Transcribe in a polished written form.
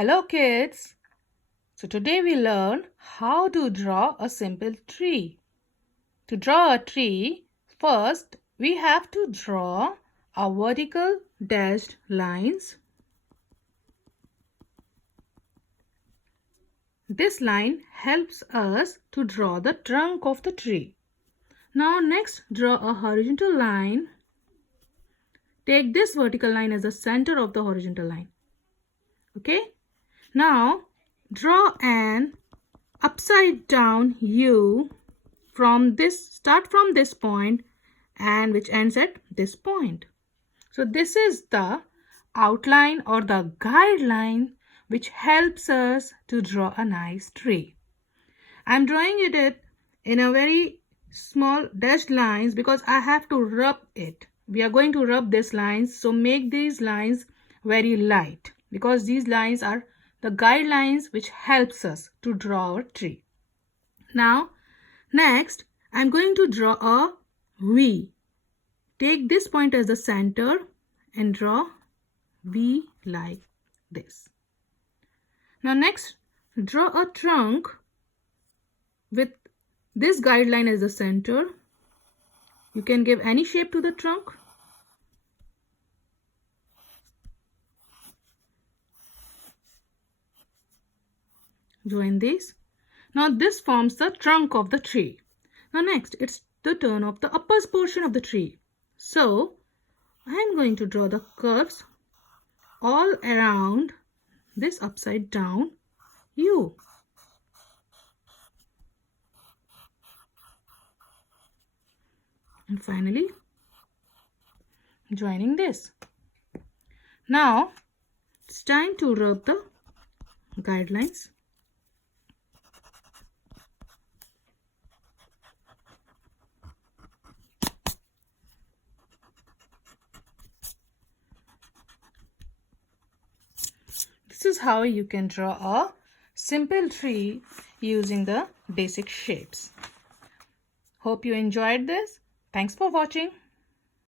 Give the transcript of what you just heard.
Hello kids! So today we learn how to draw a simple tree. To draw a tree, first we have to draw our vertical dashed lines. This line helps us to draw the trunk of the tree. Now next draw a horizontal line. Take this vertical line as the center of the horizontal line. Okay? Now draw an upside down U start from this point and which ends at this point. So this is the outline or the guideline which helps us to draw a nice tree. I'm drawing it in a very small dashed lines because I have to rub it. We are going to rub these lines, so make these lines very light because these lines are the guidelines which helps us to draw our tree. Now next I'm going to draw a V. Take this point as the center and draw V like this. Now next draw a trunk with this guideline as the center. You can give any shape to the trunk. Join these. Now this forms the trunk of the tree. Now next it's the turn of the upper portion of the tree. So I am going to draw the curves all around this upside down U. And finally joining this. Now it's time to rub the guidelines. This is how you can draw a simple tree using the basic shapes. Hope you enjoyed this. Thanks for watching.